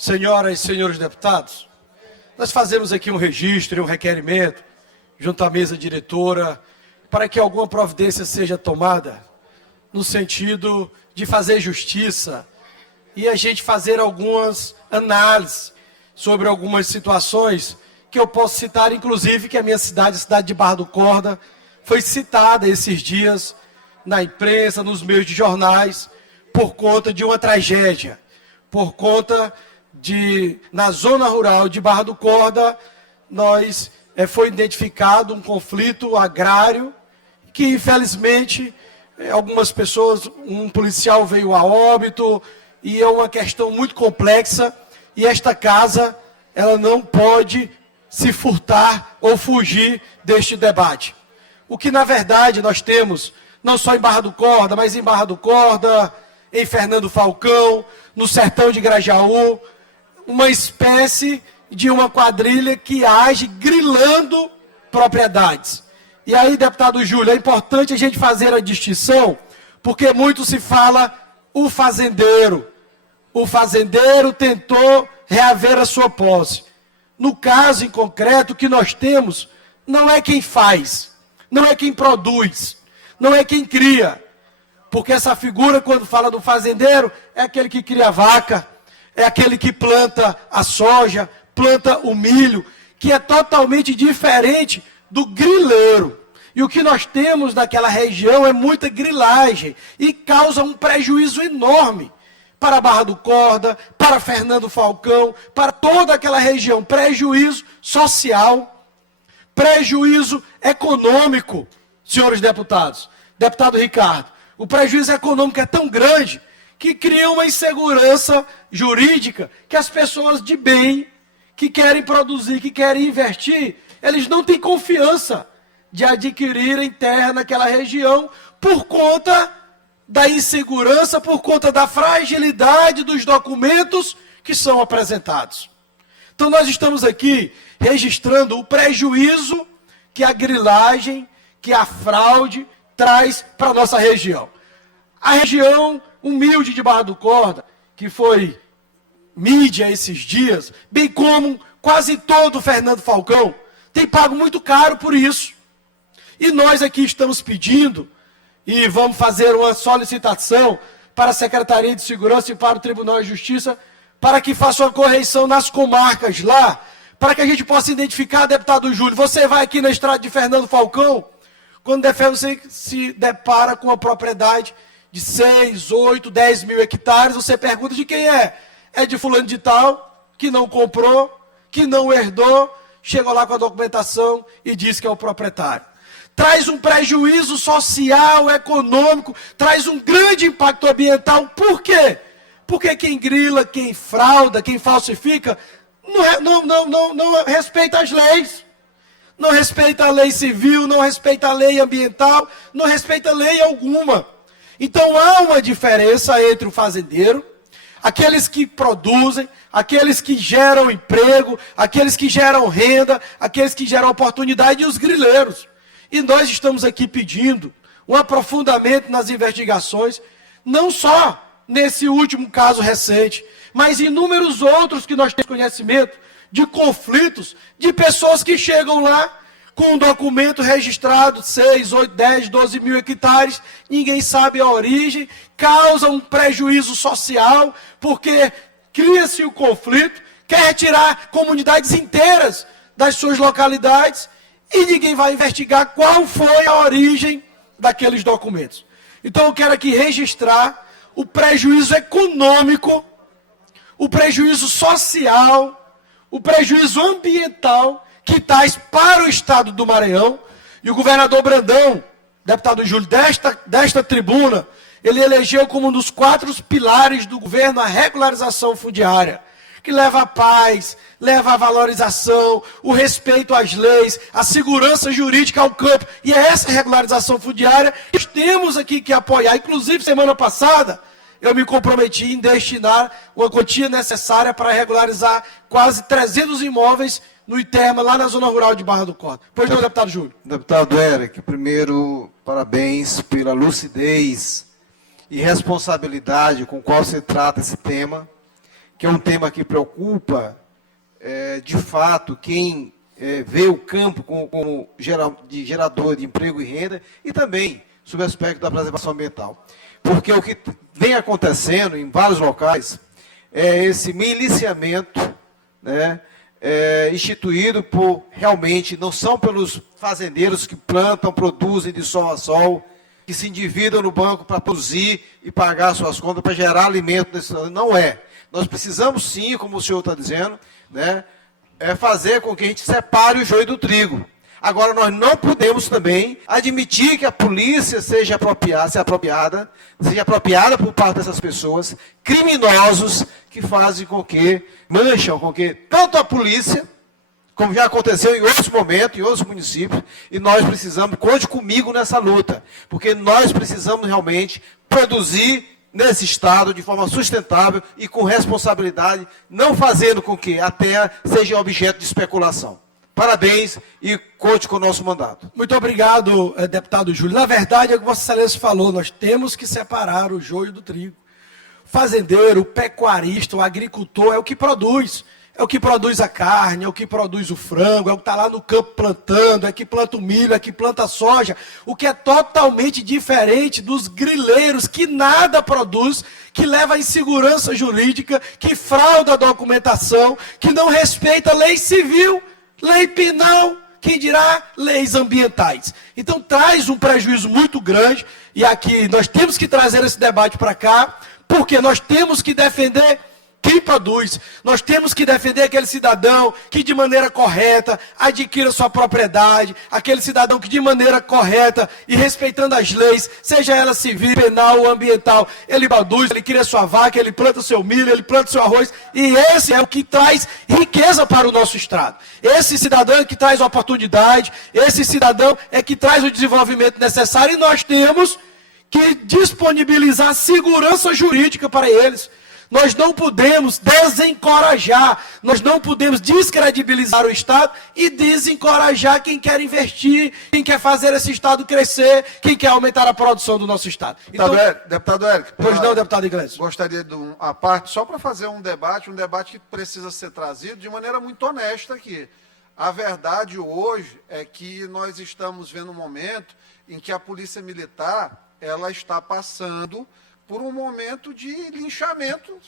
Senhoras e senhores deputados, nós fazemos aqui um registro e um requerimento junto à mesa diretora para que alguma providência seja tomada no sentido de fazer justiça e a gente fazer algumas análises sobre algumas situações que eu posso citar, inclusive que a minha cidade, a cidade de Barra do Corda, foi citada esses dias na imprensa, nos meios de jornais, por conta de uma tragédia, por conta de, na zona rural de Barra do Corda, foi identificado um conflito agrário que, infelizmente, algumas pessoas, um policial veio a óbito, e é uma questão muito complexa, e esta casa, ela não pode se furtar ou fugir deste debate. O que, na verdade, nós temos, não só em Barra do Corda, mas em Barra do Corda, em Fernando Falcão, no sertão de Grajaú, uma espécie de uma quadrilha que age grilando propriedades. E aí, deputado Júlio, é importante a gente fazer a distinção, porque muito se fala o fazendeiro. O fazendeiro tentou reaver a sua posse. No caso em concreto, o que nós temos não é quem faz, não é quem produz, não é quem cria. Porque essa figura, quando fala do fazendeiro, é aquele que cria a vaca, é aquele que planta a soja, planta o milho, que é totalmente diferente do grileiro. E o que nós temos naquela região é muita grilagem e causa um prejuízo enorme para Barra do Corda, para Fernando Falcão, para toda aquela região. Prejuízo social, prejuízo econômico, senhores deputados. Deputado Ricardo, o prejuízo econômico é tão grande que cria uma insegurança jurídica que as pessoas de bem, que querem produzir, que querem investir, eles não têm confiança de adquirirem terra naquela região por conta da insegurança, por conta da fragilidade dos documentos que são apresentados. Então nós estamos aqui registrando o prejuízo que a grilagem, que a fraude traz para a nossa região. A região humilde de Barra do Corda, que foi mídia esses dias, bem como quase todo o Fernando Falcão, tem pago muito caro por isso. E nós aqui estamos pedindo, e vamos fazer uma solicitação para a Secretaria de Segurança e para o Tribunal de Justiça, para que faça uma correção nas comarcas lá, para que a gente possa identificar, deputado Júlio, você vai aqui na estrada de Fernando Falcão, quando você se depara com uma propriedade de 6, 8, 10 mil hectares, você pergunta de quem é? É de fulano de tal, que não comprou, que não herdou, chegou lá com a documentação e diz que é o proprietário. Traz um prejuízo social, econômico, traz um grande impacto ambiental. Por quê? Porque quem grila, quem frauda, quem falsifica, não respeita as leis. Não respeita a lei civil, não respeita a lei ambiental, não respeita lei alguma. Então há uma diferença entre o fazendeiro, aqueles que produzem, aqueles que geram emprego, aqueles que geram renda, aqueles que geram oportunidade e os grileiros. E nós estamos aqui pedindo um aprofundamento nas investigações, não só nesse último caso recente, mas inúmeros outros que nós temos conhecimento de conflitos, de pessoas que chegam lá com um documento registrado, 6, 8, 10, 12 mil hectares, ninguém sabe a origem, causa um prejuízo social, porque cria-se o conflito, quer retirar comunidades inteiras das suas localidades, e ninguém vai investigar qual foi a origem daqueles documentos. Então eu quero aqui registrar o prejuízo econômico, o prejuízo social, o prejuízo ambiental que traz para o estado do Maranhão. E o governador Brandão, deputado Júlio, desta tribuna, ele elegeu como um dos 4 pilares do governo a regularização fundiária, que leva a paz, leva a valorização, o respeito às leis, a segurança jurídica ao campo. E é essa regularização fundiária que temos aqui que apoiar. Inclusive, semana passada, eu me comprometi em destinar uma quantia necessária para regularizar quase 300 imóveis no ITERMA, lá na zona rural de Barra do Corda. Pois não, deputado Júlio. Deputado Eric, primeiro, parabéns pela lucidez e responsabilidade com qual se trata esse tema. que é um tema que preocupa, de fato, quem vê o campo como gerador de emprego e renda, e também sobre o aspecto da preservação ambiental. Porque o que vem acontecendo em vários locais é esse miliciamento, né, instituído por, realmente, não são pelos fazendeiros que plantam, produzem de sol a sol, que se endividam no banco para produzir e pagar suas contas, para gerar alimento nesse ano. Não é. Nós precisamos sim, como o senhor está dizendo, né, fazer com que a gente separe o joio do trigo. Agora, nós não podemos também admitir que a polícia seja apropriada por parte dessas pessoas, criminosos, que fazem com que, mancham com que, tanto a polícia, como já aconteceu em outros momentos, em outros municípios, e nós precisamos, conte comigo nessa luta, porque nós precisamos realmente produzir nesse estado de forma sustentável e com responsabilidade, não fazendo com que a terra seja objeto de especulação. Parabéns e conte com o nosso mandato. Muito obrigado, deputado Júlio. Na verdade, é o que Vossa Excelência falou, nós temos que separar o joio do trigo. O fazendeiro, o pecuarista, o agricultor é o que produz. É o que produz a carne, é o que produz o frango, é o que está lá no campo plantando, é que planta o milho, é que planta a soja. O que é totalmente diferente dos grileiros que nada produz, que leva a insegurança jurídica, que frauda a documentação, que não respeita a lei civil, lei penal, quem dirá leis ambientais. Então traz um prejuízo muito grande, e aqui nós temos que trazer esse debate para cá, porque nós temos que defender quem produz. Nós temos que defender aquele cidadão que de maneira correta adquira sua propriedade, aquele cidadão que de maneira correta e respeitando as leis, seja ela civil, penal ou ambiental, ele produz, ele cria sua vaca, ele planta o seu milho, ele planta o seu arroz, e esse é o que traz riqueza para o nosso estado. Esse cidadão é que traz oportunidade, esse cidadão é que traz o desenvolvimento necessário, e nós temos que disponibilizar segurança jurídica para eles. Nós não podemos desencorajar, nós não podemos descredibilizar o Estado e desencorajar quem quer investir, quem quer fazer esse Estado crescer, quem quer aumentar a produção do nosso Estado. Então, deputado Érico. Pois não, deputado Iglesias. Gostaria de uma parte, só para fazer um debate que precisa ser trazido de maneira muito honesta aqui. A verdade hoje é que nós estamos vendo um momento em que a Polícia Militar ela está passando por um momento de linchamento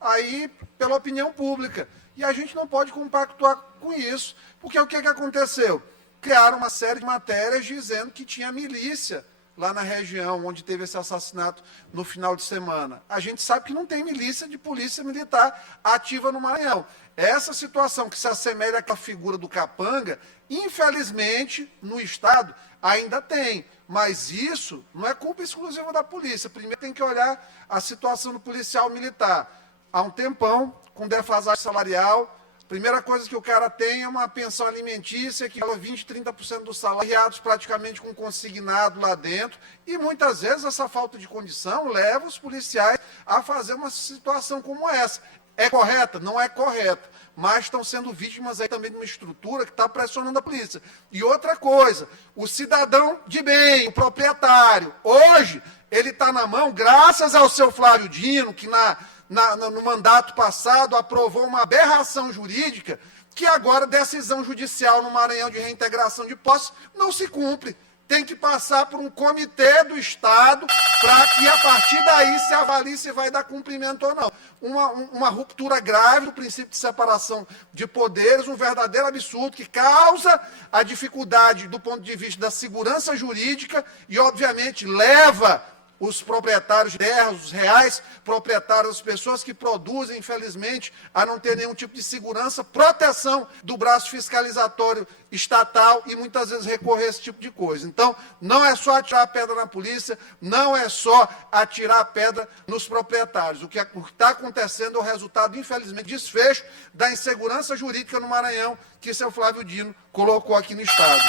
aí pela opinião pública. E a gente não pode compactuar com isso, porque o que aconteceu? Criaram uma série de matérias dizendo que tinha milícia lá na região onde teve esse assassinato no final de semana. A gente sabe que não tem milícia de polícia militar ativa no Maranhão. Essa situação que se assemelha àquela figura do capanga, infelizmente, no Estado, ainda tem. Mas isso não é culpa exclusiva da polícia. Primeiro tem que olhar a situação do policial militar. Há um tempão, com defasagem salarial, a primeira coisa que o cara tem é uma pensão alimentícia que leva 20%, 30% do salário, praticamente com consignado lá dentro. E muitas vezes essa falta de condição leva os policiais a fazer uma situação como essa. É correta? Não é correta. Mas estão sendo vítimas aí também de uma estrutura que está pressionando a polícia. E outra coisa, o cidadão de bem, o proprietário, hoje ele está na mão, graças ao seu Flávio Dino, que no mandato passado aprovou uma aberração jurídica, que agora decisão judicial no Maranhão de reintegração de posse não se cumpre. Tem que passar por um comitê do Estado para que, a partir daí, se avalie se vai dar cumprimento ou não. Uma ruptura grave do princípio de separação de poderes, um verdadeiro absurdo que causa a dificuldade do ponto de vista da segurança jurídica e, obviamente, leva os proprietários de terras, os reais proprietários, as pessoas que produzem, infelizmente, a não ter nenhum tipo de segurança, proteção do braço fiscalizatório estatal e muitas vezes recorrer a esse tipo de coisa. Então, não é só atirar a pedra na polícia, não é só atirar a pedra nos proprietários. O que está acontecendo é o resultado, infelizmente, desfecho da insegurança jurídica no Maranhão que seu Flávio Dino colocou aqui no Estado.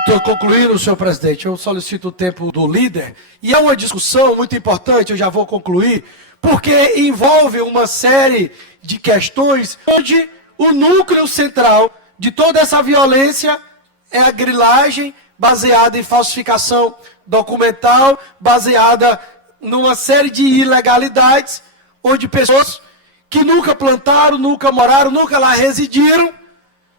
Estou concluindo, senhor presidente, eu solicito o tempo do líder, e é uma discussão muito importante, eu já vou concluir, porque envolve uma série de questões onde o núcleo central de toda essa violência é a grilagem baseada em falsificação documental, baseada numa série de ilegalidades, onde pessoas que nunca plantaram, nunca moraram, nunca lá residiram,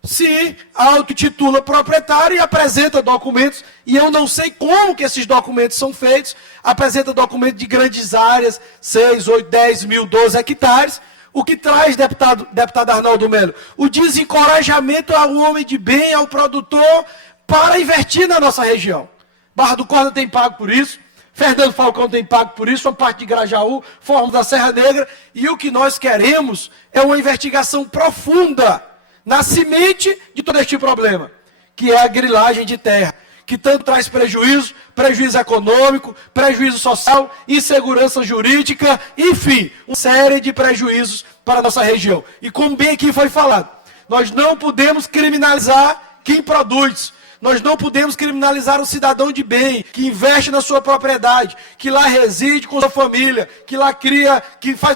se autotitula proprietário e apresenta documentos, e eu não sei como que esses documentos são feitos, apresenta documentos de grandes áreas, 6, 8, 10 mil, 12 hectares, o que traz, deputado Arnaldo Melo, o desencorajamento ao homem de bem, ao produtor, para investir na nossa região. Barra do Corda tem pago por isso, Fernando Falcão tem pago por isso, uma parte de Grajaú, Fórmula da Serra Negra, e o que nós queremos é uma investigação profunda na semente de todo este problema, que é a grilagem de terra, que tanto traz prejuízo, prejuízo econômico, prejuízo social, insegurança jurídica, enfim, uma série de prejuízos para a nossa região. E como bem aqui foi falado, nós não podemos criminalizar quem produz, nós não podemos criminalizar o cidadão de bem, que investe na sua propriedade, que lá reside com sua família, que lá cria,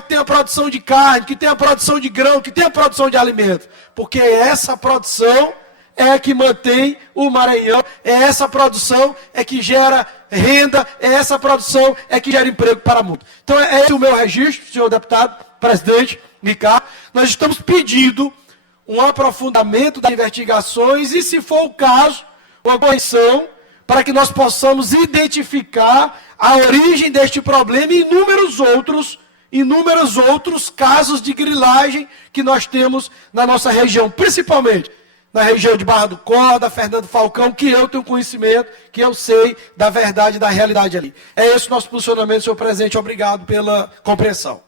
tem a produção de carne, que tem a produção de grão, que tem a produção de alimento. Porque essa produção é que mantém o Maranhão, é essa produção é que gera renda, é essa produção é que gera emprego para o mundo. Então é esse o meu registro, senhor deputado, presidente Ricardo. Nós estamos pedindo um aprofundamento das investigações e, se for o caso, uma correção para que nós possamos identificar a origem deste problema e inúmeros outros casos de grilagem que nós temos na nossa região, principalmente na região de Barra do Corda, Fernando Falcão, que eu tenho conhecimento, que eu sei da verdade, da realidade ali. É esse o nosso posicionamento, senhor presidente. Obrigado pela compreensão.